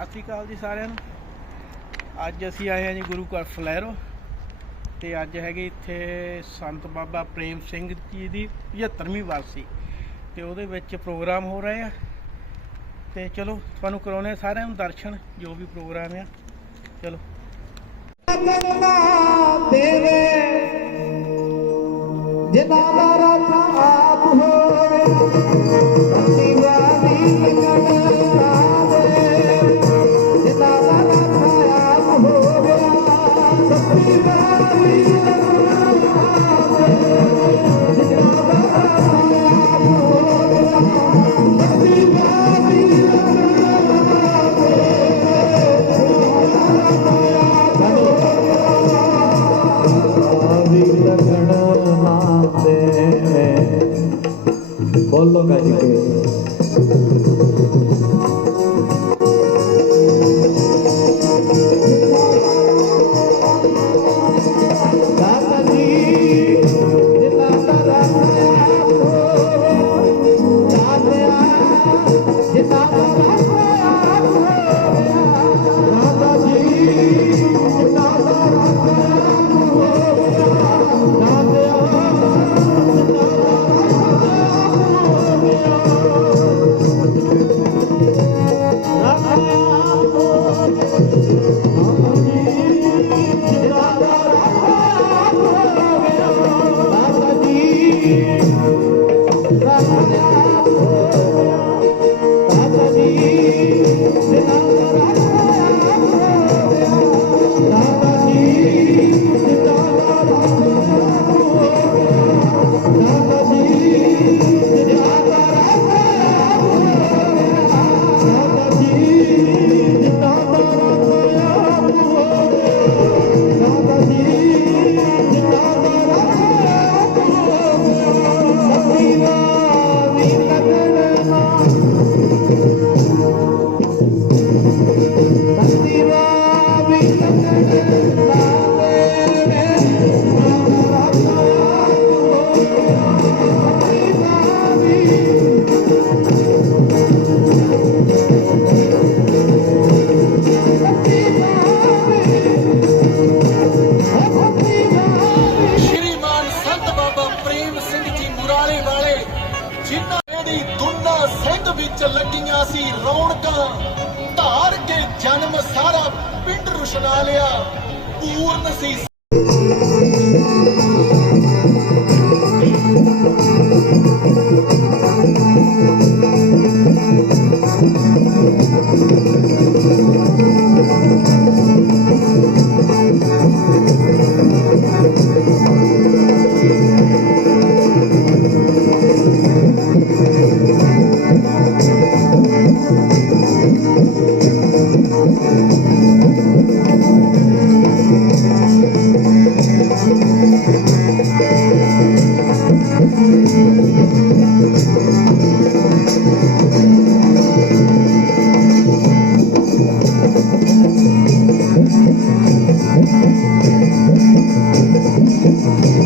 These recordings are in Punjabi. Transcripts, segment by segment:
ਸਤਿ ਸ਼੍ਰੀ ਅਕਾਲ ਜੀ ਸਾਰਿਆਂ ਨੂੰ। ਅੱਜ ਅਸੀਂ ਆਏ ਹਾਂ ਜੀ ਗੁਰੂ ਘਰ ਫਲੈਰੋ ਤੇ ਅੱਜ ਹੈਗੇ ਇੱਥੇ ਸੰਤ ਬਾਬਾ ਪ੍ਰੇਮ ਸਿੰਘ ਜੀ ਦੀ 75ਵੀਂ ਵਾਰਸੀ ਤੇ ਉਹਦੇ ਵਿੱਚ ਪ੍ਰੋਗਰਾਮ ਹੋ ਰਹੇ ਆ। ਤੇ ਚਲੋ, ਤੁਹਾਨੂੰ ਕਰਾਉਣੇ ਸਾਰਿਆਂ ਨੂੰ ਦਰਸ਼ਨ, ਜੋ ਵੀ ਪ੍ਰੋਗਰਾਮ ਆ। ਚਲੋ। ਤੇਰੇ ਦਾ ਰੱਖ ਆਪ ਹੋਵੇ ਸੀਵਾ ਦੀ ਕਟਨਾ ਆਵੀ vocês. Thank you.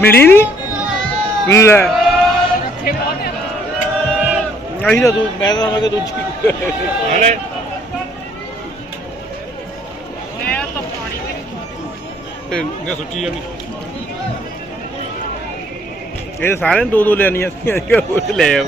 ਮਿਲੀ ਨਹੀਂ ਲੈ। ਆਹੀ ਤਾਂ ਦੂ ਮੈਂ ਤਾਂ ਮੈਂ ਕਿ ਦੂਜੀ ਹਲੇ ਨੇ ਸੁੱਚੀ ਆ ਵੀ। ਇਹ ਸਾਰੇ ਦੋ ਦੋ ਲੈਣੀਆਂ ਸੀ ਉਹ ਲੈ ਆਓ।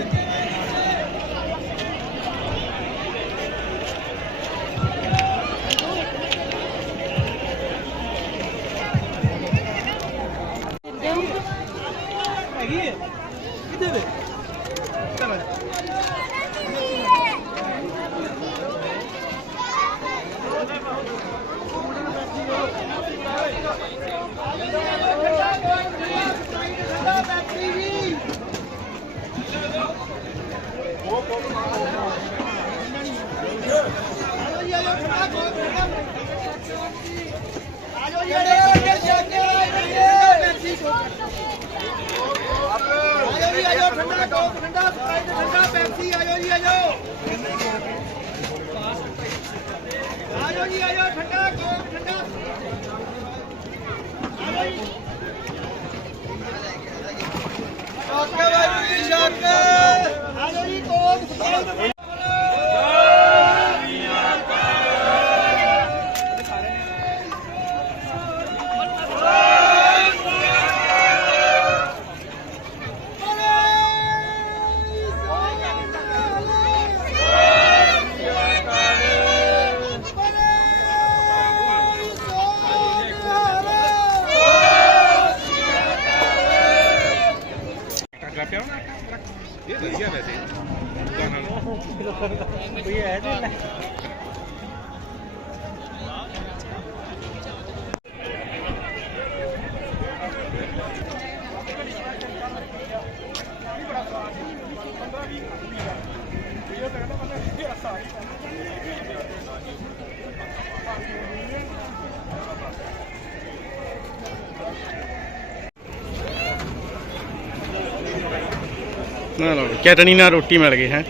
ਨਾ ਲਓ ਚਟਣੀ ਨਾਲ ਰੋਟੀ ਮਿਲ ਗਈ ਹੈ।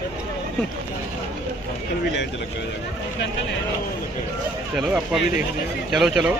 ਵੀ ਲੈਣ ਚ ਲੱਗਾ ਜਾ ਚਲੋ, ਆਪਾਂ ਵੀ ਦੇਖਦੇ ਹਾਂ। ਚਲੋ ਚਲੋ।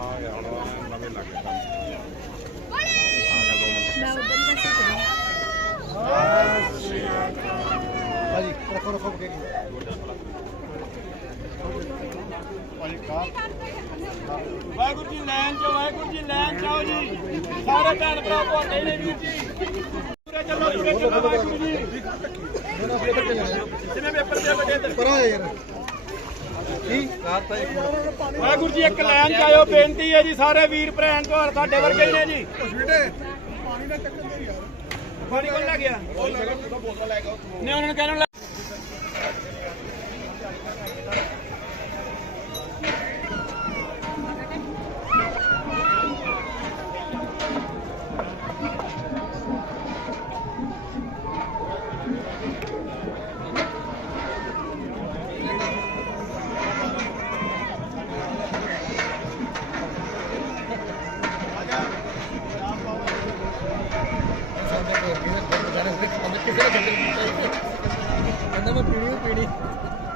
ਆ ਗਿਆ ਨਵੇਂ ਲੱਗ ਮੈਂ ਉਧਰ ਪਾਸੇ ਚਲੀ ਭਾਜੀ ਰੱਖੋ ਰੱਖੋ ਕੇ ਵਾਹਿਗੁਰੂ ਜੀ, ਲੈਣ ਚ ਵਾਹਿਗੁਰੂ ਜੀ, ਲੈਣ ਚਾਓ ਜੀ। ਸਾਰੇ ਭੈਣ ਭਰਾ ਤੁਹਾਡੇ ਨੇ ਵੀਰ ਜੀ ਪੂਰੇ ਚੱਲੋ ਪੂਰੇ ਚੱਲੋ ਵਾਹਿਗੁਰੂ ਪੇਪਰ ਵੱਡੇ ਯਾਰ। ਕੀ? ਇੱਕ ਵਾਹਿਗੁਰੂ ਜੀ ਇੱਕ ਲੈਣ ਚ ਆਇਓ ਬੇਨਤੀ ਹੈ ਜੀ ਸਾਰੇ ਵੀਰ ਭੈਣ ਤੁਹਾਡੇ ਸਾਡੇ ਵਰਗੇ ਹੀ ਨੇ ਜੀ। ਪਾਣੀ ਦਾ ਚੱਕਰ ਦੇ ਯਾਰ। ਪਾਣੀ ਕੋਲ ਲੈ ਗਿਆ ਨੇ ਉਹਨਾਂ ਨੇ ਕਹਿਣਾ ਕਹਿੰਦਾ ਮੈਂ ਪੀਣੀ ਪੀਣੀ ਕਿਸੇ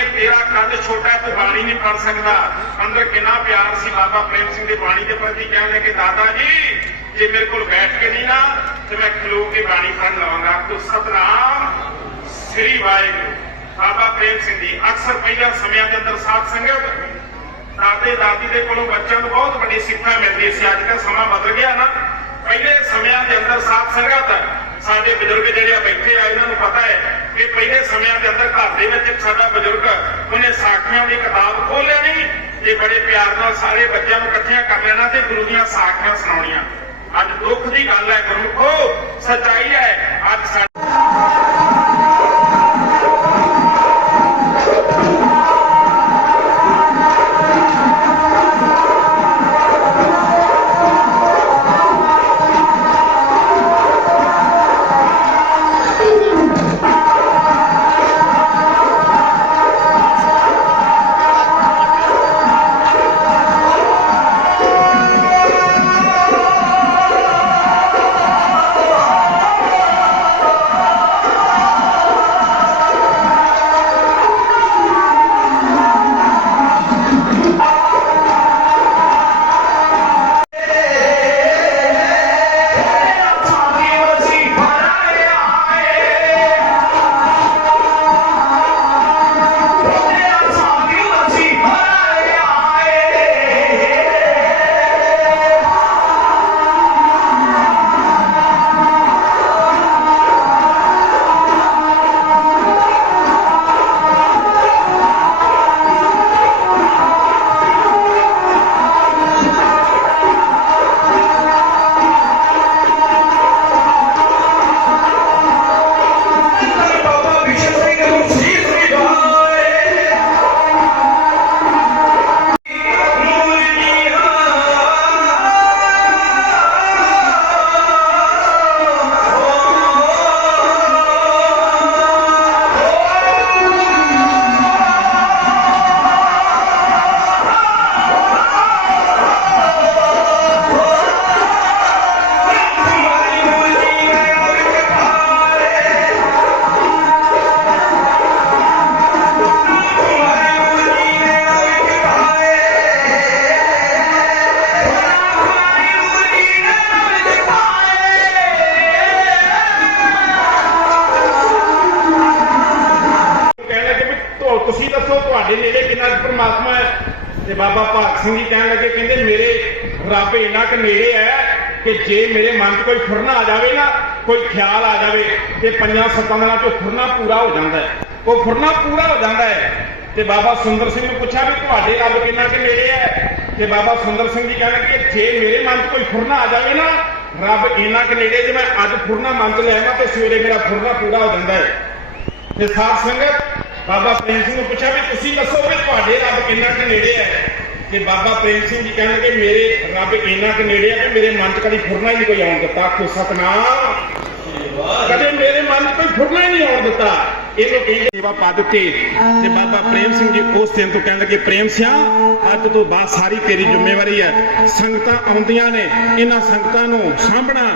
ਤੇਰਾ ਕੱਦ ਛੋਟਾ ਤੂੰ ਬਾਣੀ ਨਹੀਂ ਪੜ ਸਕਦਾ। ਅੰਦਰ ਕਿੰਨਾ ਪਿਆਰ ਸੀ, ਬਾਬਾ ਪ੍ਰੇਮ ਸਿੰਘ ਦੇ ਬਾਣੀ ਦੇ ਪ੍ਰਤੀ ਕਹਿਣ ਲੱਗੇ, ਦਾਦਾ ਜੀ, ਜੇ ਮੇਰੇ ਕੋਲ ਬੈਠ ਕੇ ਨਹੀਂ ਨਾ, ਤੇ ਮੈਂ ਖਲੋ ਕੇ ਬਾਣੀ ਪੜ੍ਹ ਲਵਾਂਗਾ। ਤੂੰ ਸਤਨਾਮ, ਸ੍ਰੀ ਵਾਹਿਗੁਰੂ। ਬਾਬਾ ਪ੍ਰੇਮ ਸਿੰਘ ਜੀ, ਅਕਸਰ ਪਹਿਲਾਂ ਸਮਿਆਂ ਦੇ ਅੰਦਰ ਸਾਧ ਸੰਗਤ, ਦਾਦੇ, ਦਾਦੀ ਦੇ ਕੋਲੋਂ ਬੱਚਿਆਂ ਨੂੰ ਬਹੁਤ ਵੱਡੀ ਸਿੱਖਿਆ ਮਿਲਦੀ ਸੀ। ਅੱਜ ਕੱਲ੍ਹ ਸਮਾਂ ਬਦਲ ਗਿਆ ਨਾ। ਪਹਿਲੇ ਸਮਿਆਂ ਦੇ ਅੰਦਰ ਸਾਧ ਸੰਗਤ ਸਾਡੇ ਬਜ਼ੁਰਗ ਜਿਹੜੇ ਆ ਬੈਠੇ ਆ, ਇਹਨਾਂ ਨੂੰ ਪਤਾ ਹੈ ਕਿ ਪਹਿਲੇ ਸਮਿਆਂ ਦੇ ਅੰਦਰ ਘਰ ਦੇ ਵਿੱਚ ਸਾਡਾ ਬਜ਼ੁਰਗ ਉਹਨੇ ਸਾਖੀਆਂ ਦੀ ਕਿਤਾਬ ਖੋਲ ਲੈਣੀ, ਤੇ ਬੜੇ ਪਿਆਰ ਨਾਲ ਸਾਰੇ ਬੱਚਿਆਂ ਨੂੰ ਇਕੱਠਿਆਂ ਕਰ ਲੈਣਾ ਤੇ ਗੁਰੂ ਦੀਆਂ ਸਾਖੀਆਂ ਸੁਣਾਉਣੀਆਂ। ਅੱਜ ਦੁੱਖ ਦੀ ਗੱਲ ਹੈ, ਗੁਰਮੁਖੋ, ਸੱਚਾਈ ਹੈ, ਅੱਜ ਕੋਈ ਖਿਆਲ ਆ ਜਾਵੇ ਤੇ ਪੰਜਾਂ ਸੱਤਾਂ ਦਿਨਾਂ 'ਚ ਫੁਰਨਾ ਪੂਰਾ ਹੋ ਜਾਂਦਾ ਹੈ, ਉਹ ਫੁਰਨਾ ਪੂਰਾ ਹੋ ਜਾਂਦਾ ਹੈ। ਤੇ ਬਾਬਾ ਸੁੰਦਰ ਸਿੰਘ ਨੂੰ ਪੁੱਛਿਆ ਵੀ ਤੁਹਾਡੇ ਰੱਬ ਕਿੰਨਾ ਕੁ ਨੇੜੇ ਹੈ? ਤੇ ਬਾਬਾ ਸੁੰਦਰ ਸਿੰਘ ਜੀ ਕਹਿਣ ਲੱਗੇ, ਜੇ ਮੇਰੇ ਮਨ 'ਚ ਕੋਈ ਫੁਰਨਾ ਆ ਜਾਵੇ ਨਾ, ਰੱਬ ਇੰਨਾ ਕੁ ਨੇੜੇ ਜੇ ਮੈਂ ਅੱਜ ਫੁਰਨਾ ਮਨ 'ਚ ਲੈ ਆਵਾਂ ਤੇ ਸਵੇਰੇ ਮੇਰਾ ਫੁਰਨਾ ਪੂਰਾ ਹੋ ਜਾਂਦਾ ਹੈ। ਤੇ ਸਾਧ ਸੰਗਤ, ਬਾਬਾ ਪ੍ਰੇਮ ਸਿੰਘ ਨੂੰ ਪੁੱਛਿਆ ਵੀ ਤੁਸੀਂ ਦੱਸੋ ਵੀ ਤੁਹਾਡੇ ਰੱਬ ਕਿੰਨਾ ਕੁ ਨੇੜੇ ਹੈ? ਤੇ ਬਾਬਾ ਪ੍ਰੇਮ ਸਿੰਘ ਜੀ ਕਹਿੰਦੇ ਕਿ ਮੇਰੇ ਰੱਬ ਇੰਨਾ ਕੁ ਨੇੜੇ ਹੈ ਕਿ ਮੇਰੇ ਮਨ 'ਚ ਕਦੀ ਫੁਰਨਾ ਹੀ ਨਹੀਂ ਕੋਈ ਆਉਣ ਦਿੱਤਾ। ਆਖੋ, ਸਤਨਾਮ। ਕਦੇ ਮੇਰੇ ਮਨ ਕੋਈ ਫੁਰਨਾ ਹੀ ਨਹੀਂ ਆਉਣ ਦਿੱਤਾ। ਇਹਨੂੰ ਕਹਿੰਦੇ ਸੇਵਾ ਪਾ ਦਿੱਤੀ। ਤੇ ਬਾਬਾ ਪ੍ਰੇਮ ਸਿੰਘ ਜੀ ਉਸ ਦਿਨ ਤੋਂ ਕਹਿਣ ਲੱਗੇ, ਪ੍ਰੇਮ ਸਿਆ, ਅੱਜ ਤੋਂ ਬਾਅਦ ਸਾਰੀ ਤੇਰੀ ਜ਼ਿੰਮੇਵਾਰੀ ਹੈ। ਸੰਗਤਾਂ ਆਉਂਦੀਆਂ ਨੇ, ਇਹਨਾਂ ਸੰਗਤਾਂ ਨੂੰ ਸਾਂਭਣਾ,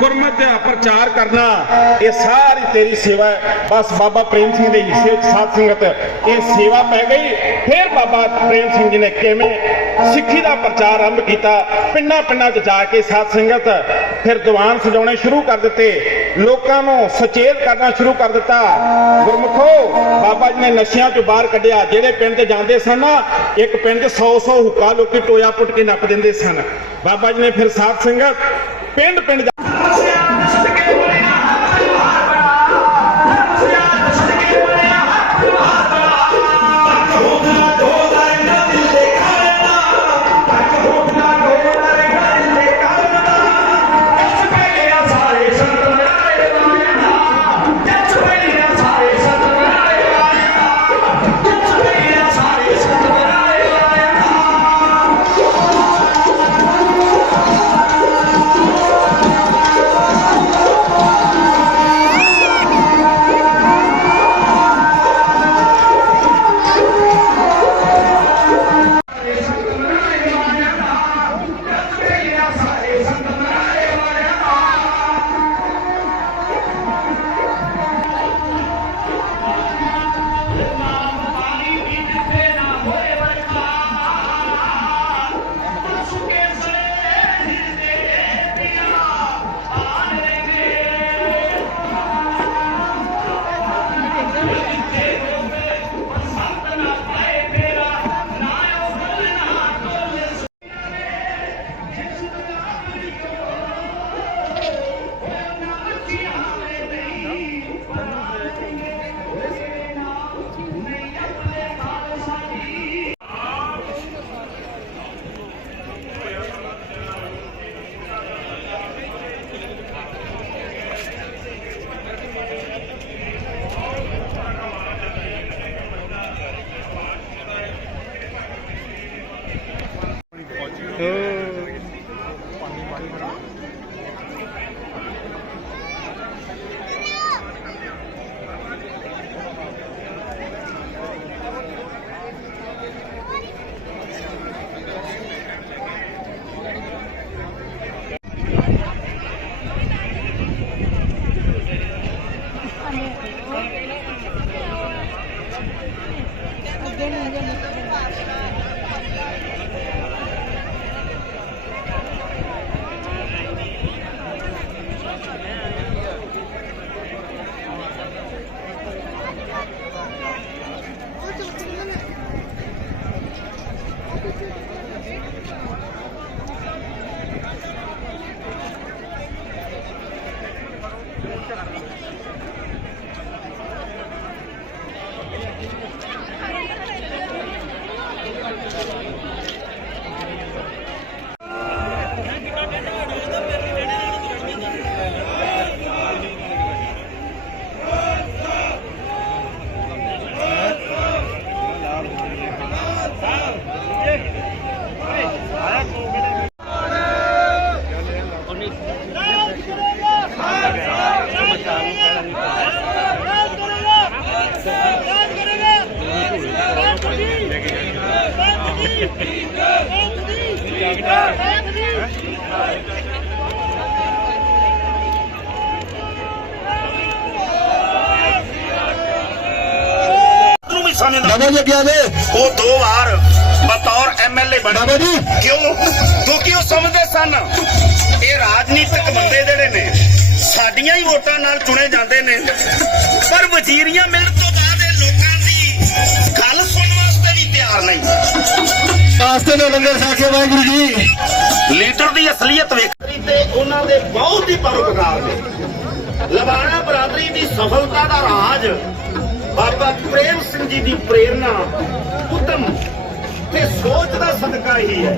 ਗੁਰਮਤਿ ਦਾ ਪ੍ਰਚਾਰ ਕਰਨਾ, ਇਹ ਸਾਰੀ ਤੇਰੀ ਸੇਵਾ ਹੈ। ਬਸ ਬਾਬਾ ਪ੍ਰੇਮ ਸਿੰਘ ਦੇ ਹਿੱਸੇ ਵਿੱਚ ਸਾਧ ਸੰਗਤ, ਇਹ ਸੇਵਾ ਪੈ ਗਈ। ਫਿਰ ਬਾਬਾ ਪ੍ਰੇਮ ਸਿੰਘ ਜੀ ਨੇ ਕਿਵੇਂ ਸਿੱਖੀ ਦਾ ਪ੍ਰਚਾਰ ਆਰੰਭ ਕੀਤਾ। ਪਿੰਡਾਂ ਪਿੰਡਾਂ 'ਚ ਜਾ ਕੇ ਸਾਧ ਸੰਗਤ ਫਿਰ ਦੀਵਾਨ ਸਜਾਉਣੇ ਸ਼ੁਰੂ ਕਰ ਦਿੱਤੇ। ਲੋਕਾਂ ਨੂੰ ਸੁਚੇਤ ਕਰਨਾ ਸ਼ੁਰੂ ਕਰ ਦਿੱਤਾ। ਗੁਰਮੁਖੋ, ਬਾਬਾ ਜੀ ਨੇ ਨਸ਼ਿਆਂ 'ਚੋਂ ਬਾਹਰ ਕੱਢਿਆ। ਜਿਹੜੇ ਪਿੰਡ 'ਚ ਜਾਂਦੇ ਸਨ ਨਾ ਇੱਕ ਪਿੰਡ 'ਚ 100 100 ਹੁੱਕਾ ਲੋਕੀ ਟੋਇਆ ਪੁੱਟ ਕੇ ਨੱਪ ਦਿੰਦੇ ਸਨ। ਬਾਬਾ ਜੀ ਨੇ ਫਿਰ ਸਾਧ ਸੰਗਤ ਪਿੰਡ ਪਿੰਡ ਜਾ- ਬਾਬਾ ਜੀ ਅੱਗੇ ਆ ਗਏ। ਉਹ ਦੋ ਵਾਰ ਬਤੌਰ ਐਮਐਲਏ ਬਾਬਾ ਬਣੇ। ਜੀ। ਕਿਉਂ? ਕਿਉਂਕਿ ਉਹ ਸਮਝਦੇ ਸਨ ਇਹ ਰਾਜਨੀਤਿਕ ਬੰਦੇ ਜਿਹੜੇ ਨੇ ਸਾਡੀਆਂ ਹੀ ਵੋਟਾਂ ਨਾਲ ਚੁਣੇ ਜਾਂਦੇ ਨੇ। ਪਰ ਵਜ਼ੀਰੀਆਂ ਮਿਲਣ ਆਸਤੇ ਦਾ ਲੰਗਰ ਸਾਖੇ ਵਾਹਿਗੁਰੂ ਜੀ। ਲੀਡਰ ਦੀ ਅਸਲੀਅਤ ਵੇਖਣੀ ਤੇ ਉਹਨਾਂ ਦੇ ਬਹੁਤ ਹੀ ਪਰਉਪਕਾਰ ਨੇ। ਲਵਾਣਾ ਬਰਾਦਰੀ ਦੀ ਸਫਲਤਾ ਦਾ ਰਾਜ ਬਾਬਾ ਪ੍ਰੇਮ ਸਿੰਘ ਜੀ ਦੀ ਪ੍ਰੇਰਣਾ ਉਦਮ ਤੇ ਸੋਚ ਦਾ ਸਦਕਾ ਹੀ ਹੈ।